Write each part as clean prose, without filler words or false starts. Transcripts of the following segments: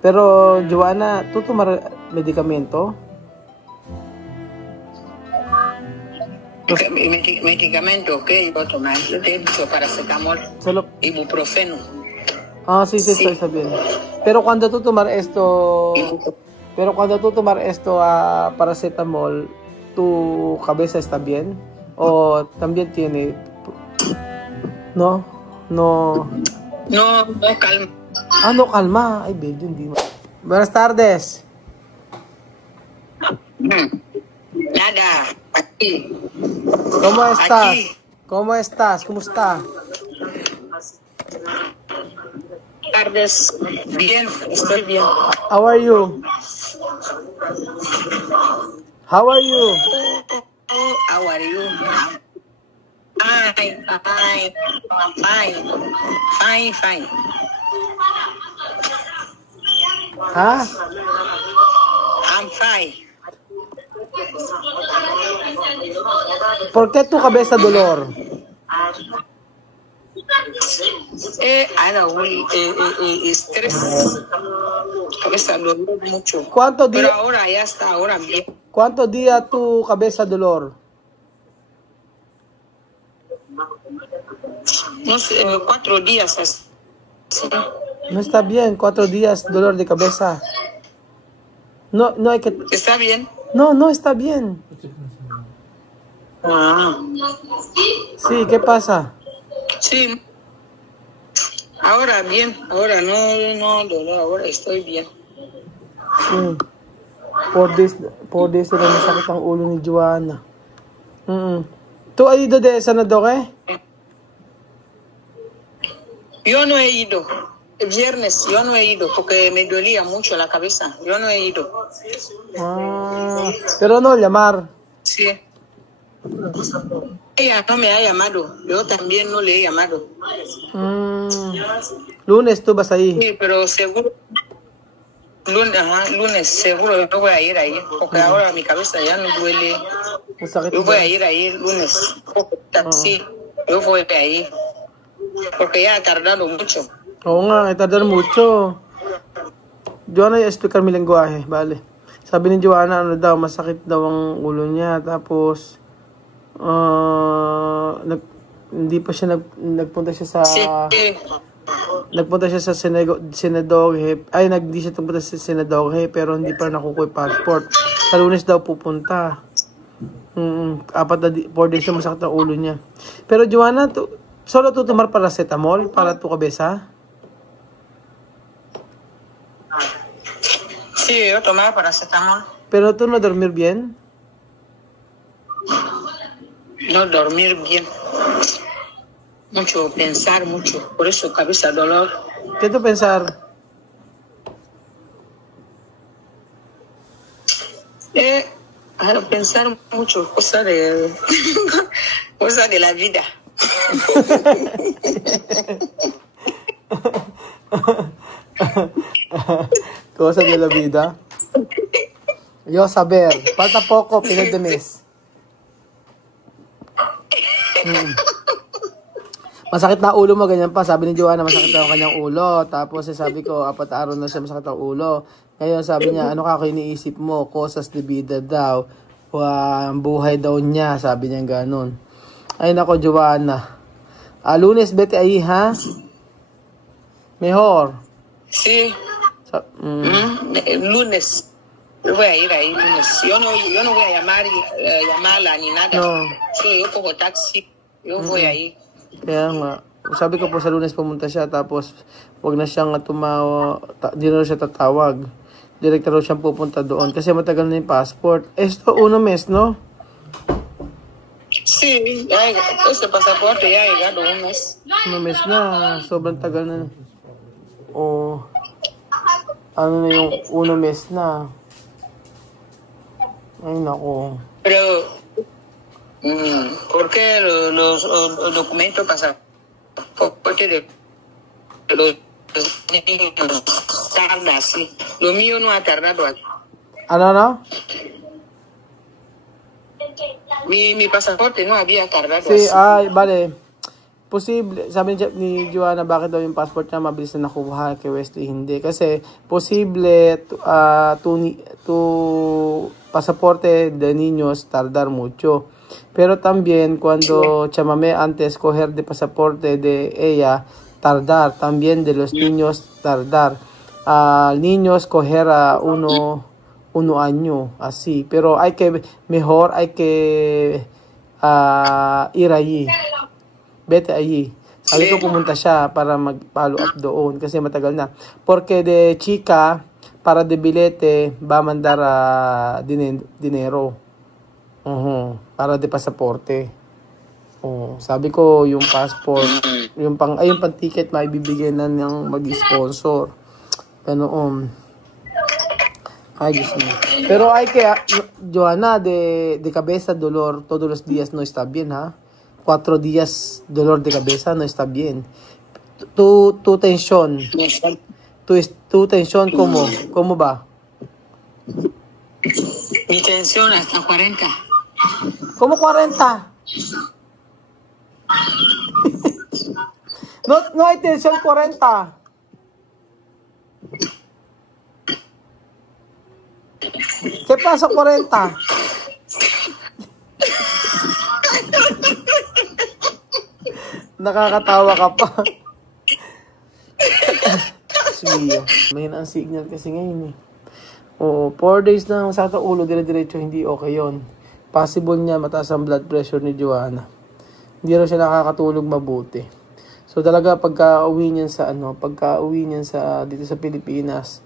Pero, Joanna, ¿tú tomar medicamento? Medicamento, ¿qué iba a tomar? Yo te he dicho paracetamol, ibuprofeno. Ah, sí, Sí. estoy sabiendo. Pero cuando tú tomar esto, paracetamol, ¿tu cabeza está bien? ¿O también tiene? No, no. No, calma. Ah, no, calma. Ay, baby, hindi. Buenas tardes. Nada, aquí. ¿Cómo estás? Aquí. ¿Cómo estás? ¿Cómo está? Tardes. Bien, estoy bien. How are you? How are you? How are you? Fine. ¿Ah? I'm fine. ¿Por qué tu cabeza dolor? Estrés. Cabeza dolor mucho. ¿Cuántos días? Pero ahora ya está, ahora bien. ¿Cuántos días tu cabeza dolor? No sé, 4 días así. No está bien, 4 días dolor de cabeza. No hay que... ¿Está bien? No está bien. Ah. Sí, ¿qué pasa? Sí. Ahora bien, ahora no, ahora estoy bien. Sí. Por this na masakit ang ulo ni Joanna. ¿Tú has ido de senador, eh? Yo no he ido. El viernes yo no he ido porque me dolía mucho la cabeza. Yo no he ido. Ah, pero no llamar. Sí. Ella no me ha llamado. Yo también no le he llamado. Lunes tú vas ahí. Sí, pero seguro. Lunes seguro yo voy a ir ahí. Porque ahora mi cabeza ya no duele. Yo voy a ir ahí lunes. Sí, yo voy a ir. Porque ya ha tardado mucho. Oo nga, tardar mucho. Joanna, i-explicar mi lengguwahe, bale. Sabi ni Joanna, masakit daw ang ulo niya. Tapos, hindi pa siya nagpunta siya sa... Nagpunta siya sa Senadoghe. Hindi siya nagpunta sa Senadoghe, pero hindi pa nakukuha yung passport. Sa Lunes daw pupunta. 4 days na masakit ang ulo niya. Pero Joanna, solo tú tomar paracetamol para tu cabeza? Sí, yo tomaba paracetamol. Pero tú no dormir bien? No dormir bien. Mucho, pensar mucho. Por eso cabeza dolor. ¿Qué tú pensar? Pensar mucho, cosa de la vida. Cosa de la vida. Yo saber. Falta poco, pinademis. Masakit na ulo mo, ganyan pa. Sabi ni Joanna, masakit na ang kanyang ulo. Tapos sabi ko, 4 araw na siya masakit ang ulo. Ngayon sabi niya, ano ka iniisip mo? Cosas de vida daw. Ang buhay daw niya. Sabi niya ganun. Ay nako, Joanna. Lunes, vete ahí, ha? Mejor. Sí. Lunes. Yo voy a ir ahí lunes. Yo no voy a llamarla ni nada. No. Sí, yo cojo taxi. Yo voy ahí. Kaya nga. Sabi ko po sa Lunes pumunta siya, tapos wag na siyang di na siya tatawag. Direkta raw siyang pupunta doon kasi matagal na yung passport. Esto, 1 mes, no? Sí, este pasaporte ya ha llegado 1 mes. 1 mes na. Sobrang tagal na. Ano na yung 1 mes na. Ay, nako. Pero, ¿por qué los documentos pasaporte de los niños tarda así? Lo mío no ha tardado así. Ano? Mi pasaporte no había tardado Sí, así. vale. posible, sabi ni Joanna, bakit daw yung passport niya mabilis na nakuha, kay Wesley hindi. Kasi, posible, pasaporte de niños tardar mucho. Pero también, cuando chamame antes coger de pasaporte de ella, tardar. También de los niños, tardar. Niños coger a uno año, así. Pero mejor hay que ir allí. Vete allí. Sabi ko pumunta siya para mag-follow up doon kasi matagal na. Porque de chica, para de bilete, va a mandar dinero. Para de pasaporte. Sabi ko yung passport, yung pang ticket maibibigyan na ng mag-sponsor. Ganoon. Ay, Diyos mo. Pero Joanna, de cabeza dolor todos los días no está bien, ha? 4 días dolor de cabeza no está bien. Tu tensión. Tu tensión, ¿cómo va? Mi tensión hasta 40. ¿Cómo 40? No hay tensión 40. ¿Qué pasa 40? Nakakatawa ka pa. Sige, may ang signal kasi ngayon eh. Oo, 4 days na sa ulo, dire-diretso, hindi okay yon. Possible niya mataas ang blood pressure ni Joanna. Hindi raw siya nakakatulog mabuti. So talaga pagka-uwi niyan sa dito sa Pilipinas,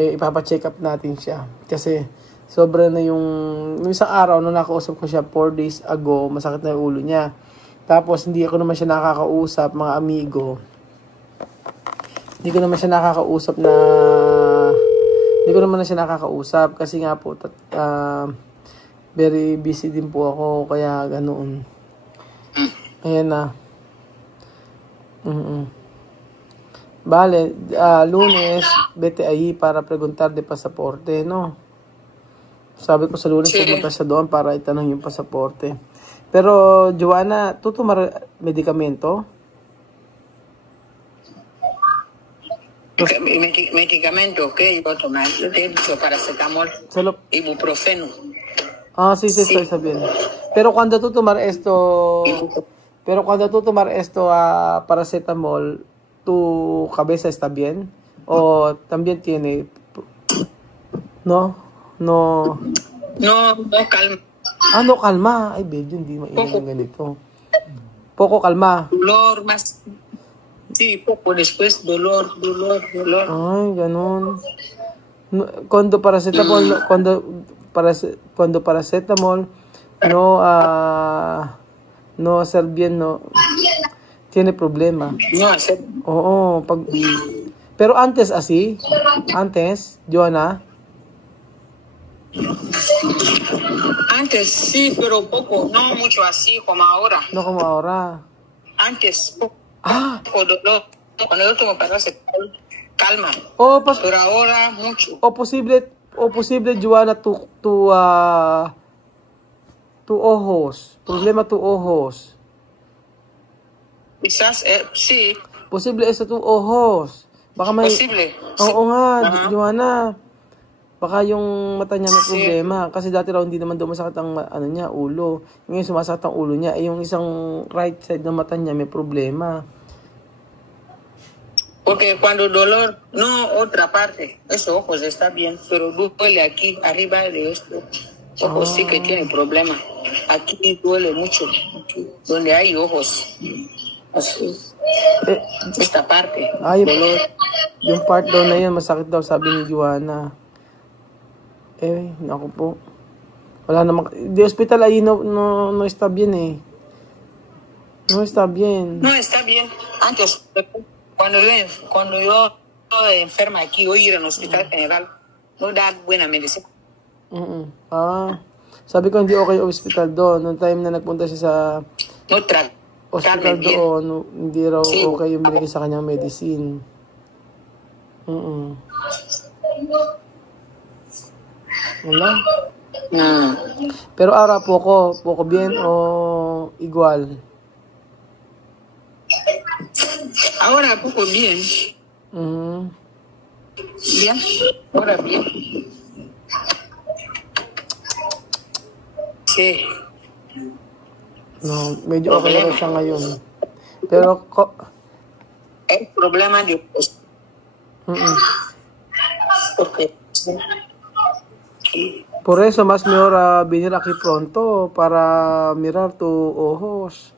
ipapa-check up natin siya. Kasi sobra na yung isang araw nung nakausap ko siya 4 days ago, masakit na yung ulo niya. Tapos hindi ko naman siya nakakausap, mga amigo. Hindi ko naman siya nakakausap kasi nga po very busy din po ako, kaya ganoon. Ayan na. Vale, lunes, vete ahí para preguntar de pasaporte, no? Sabi ko sa lunes, pumunta siya doon para itanong yung pasaporte. Pero, Joanna, ¿tú tomar medicamento? Medicamento, ok, iba a tomar. Yo te he dicho paracetamol, ibuprofeno. Sí, estoy sabiendo. Pero cuando tú tomar esto, paracetamol, ¿tu cabeza está bien? ¿O también tiene? No, calma. No calma. Ay, babe, hindi mainam ganito. Poco calma. Dolor más. Sí, poco después dolor. Ay, ganun. Cuando paracetamol, cuando paracetamol no hacer bien, no tiene problema. No hacer. Oo, pero antes Joanna. Antes sí, pero poco, no mucho así como ahora. No como ahora. Antes, poco dolor. Cuando yo tomo paracetamol, calma. Pero ahora mucho. O posible, Joanna, tu ojos. Problema tu ojos. Quizás, sí. Posible eso tu ojos. Baka may... Posible. Oo nga, Joanna. Baka yung mata niya may problema. Kasi dati raw hindi naman daw masakit ang ulo. Ngayon sumasakit ang ulo niya. Yung isang right side ng mata niya may problema. Porque cuando dolor, no otra parte. Eso ojos está bien. Pero duele aquí, arriba de esto. Ojos sí que tiene problema. Aquí duele mucho. Donde hay ojos. Así. Esta parte. Dolor. Yung part daw na yun, masakit daw, sabi ni Joanna. Naku po. Wala namang... De hospital ahí no está bien eh. No está bien. No está bien. Antes, cuando yo enferma aquí, yo ir al hospital general, no da buena medicina. Sabi ko hindi okay yung hospital doon. Noong time na nagpunta siya sa hospital doon, hindi raw okay yung binigay sa kanyang medicine. Wala. Pero ahora poco bien o igual? Ahora poco bien. Bien, ahora bien. Sí. No, medyo okay na siya ngayon. Pero, el problema de porque por eso, mas mejor venir aquí pronto para mirar tu ojos.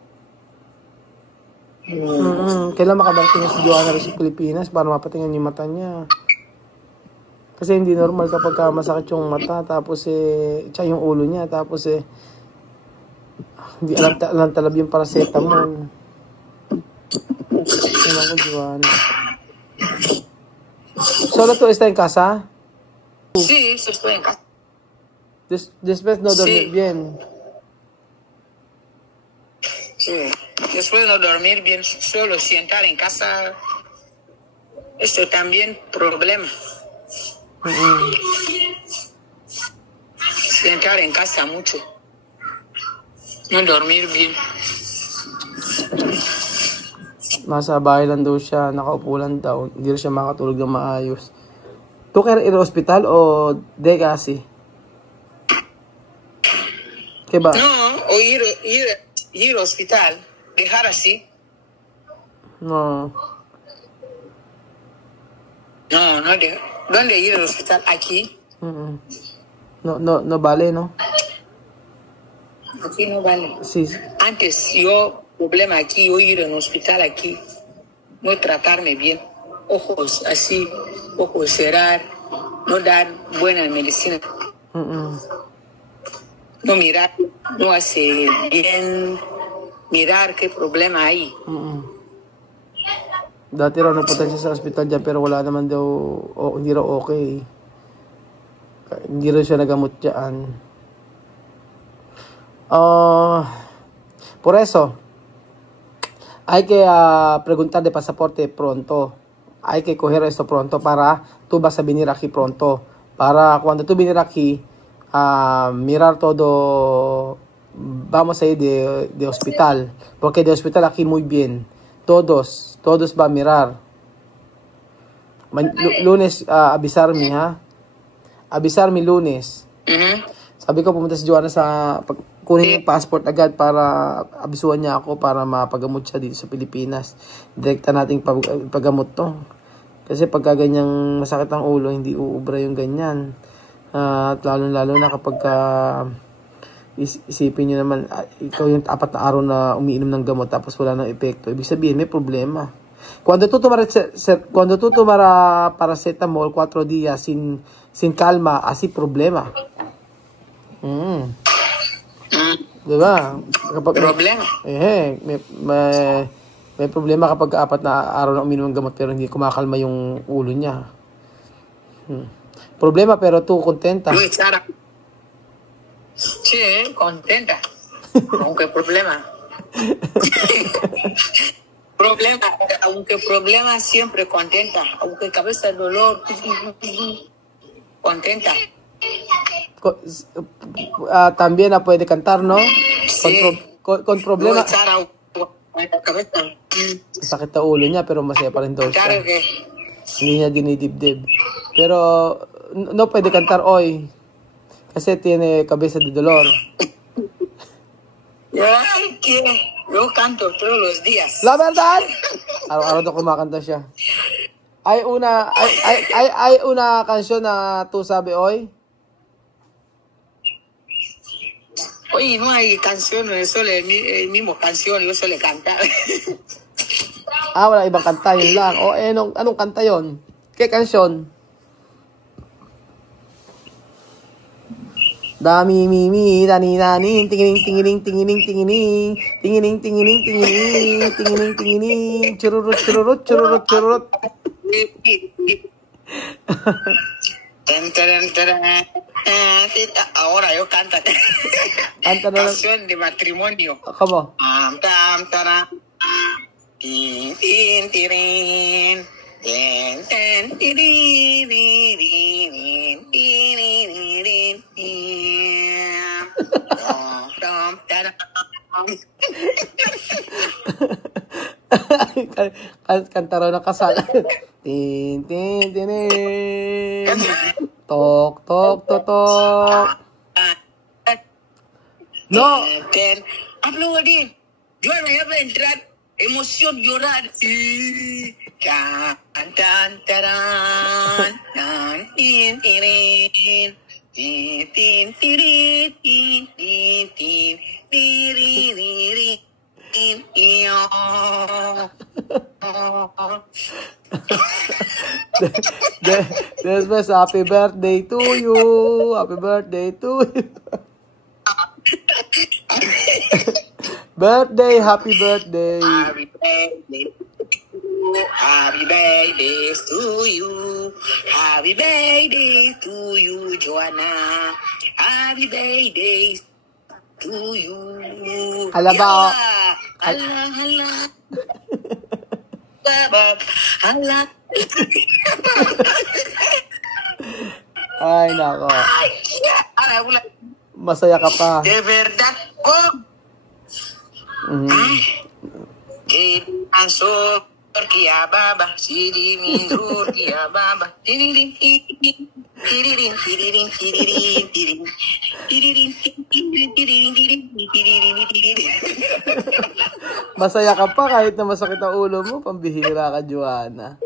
Kailan makadating si Joanna sa Pilipinas para mapatingnan yung mata niya. Kasi hindi normal kapag masakit yung mata, tapos tsaka yung ulo niya, tapos hindi alam talab yung paracetamol. Ano ko, Joanna. ¿Solo tú estás en casa? Sí, estoy en casa. Después no dormir bien. Sí, después no dormir bien, solo sentar en casa, esto también problema. Sentar en casa mucho, no dormir bien. Nasa bahay lang daw siya, nakaupo lang daw, hindi rin siya makatulog ng maayos. ¿Tú quieres ir al hospital o de kasi? ¿Qué va? No, o ir al hospital, dejar así. No. No, ¿dónde ir al hospital? Aquí. No vale, ¿no? Aquí no vale. Sí. Antes yo, problema aquí, yo ir al hospital aquí, no tratarme bien, ojos así, ojos cerrar, no dar buena medicina. No mirar, no hace bien, mirar qué problema hay. Dati raw napunta siya sa hospital dyan, pero wala naman daw, hindi raw okay. Hindi raw siya nagamot dyan. Por eso, hay que preguntar de pasaporte pronto. Hay que coger esto pronto para tú vas a venir aquí pronto. Para cuando tú venir aquí, mirar todo, vamos a ir de hospital, porque de hospital aquí muy bien, todos va a mirar. Lunes, avisarme, ha? Avisarme lunes. Sabi ko, pumunta si Joanna sa, kunin yung passport agad para abisuhan niya ako para mapagamot siya dito sa Pilipinas. Direkta nating pagamot to. Kasi pagka ganyang masakit ang ulo, hindi uubra yung ganyan. At lalo na kapag isipin nyo naman, ikaw yung 4 na araw na umiinom ng gamot tapos wala nang epekto. Ibig sabihin, may problema. Cuando tú tomas paracetamol 4 días sin calma, así problema. Diba? Kapag, Problema? May problema kapag 4 na araw na uminom ng gamot pero hindi kumakalma yung ulo niya. Problema, pero tú contenta. Sí, contenta. Aunque problema. Aunque problema siempre contenta. Aunque cabeza de dolor, contenta. También puede cantar, ¿no? Sí. Con problema. Sakit na ulo niya pero masaya pa rin daw siya. Hindi niya dinidibdib. Pero no puede cantar hoy kasi tiene cabeza de dolor. Yo canto todos los días. La verdad? Araw-araw na kumakanta siya. Hay una canción na tú sabe hoy? Oye, no hay canción, es solo el mismo canción, yo solo cantar. Wala ibang kanta, yun lang. Anong kanta yun? ¿Qué canción? Dami mimi dani dani tingining tingining tingining tingining tingining tingining tingining tingining tingining cururut cururut cururut cururut. Ahora yo canto canción de matrimonio. ¿Cómo? Tin tin tirin tin tin tiririn tiririn Kanta raw ng kasal. Tin, tin, tin, tin. Tok, tok, tok, tok. No. Hablo de. Yo no iba a entrar. Emoción, llorar. Tan, tan, taran. Tan, tin, tin, tin, tin, tin, tin, tin, tin, tin, Desmas, happy birthday to you. Happy birthday to you. Birthday, happy birthday. Happy birthday. Happy birthday to you. Happy birthday to you, Joanna. Happy birthday to you. Hala ba? Hala, hala. Hala. Ay, nako. Ay, wala. Masaya ka pa. De verdad. Oh. Que pasó porque a baba, siri mindur que a baba. Tiririn tiririn tiririn tiririn tiririn tiririn tiririn tiririn. Masaya ka pa kahit na masakit ang ulo mo. Pambihira ka, Joanna.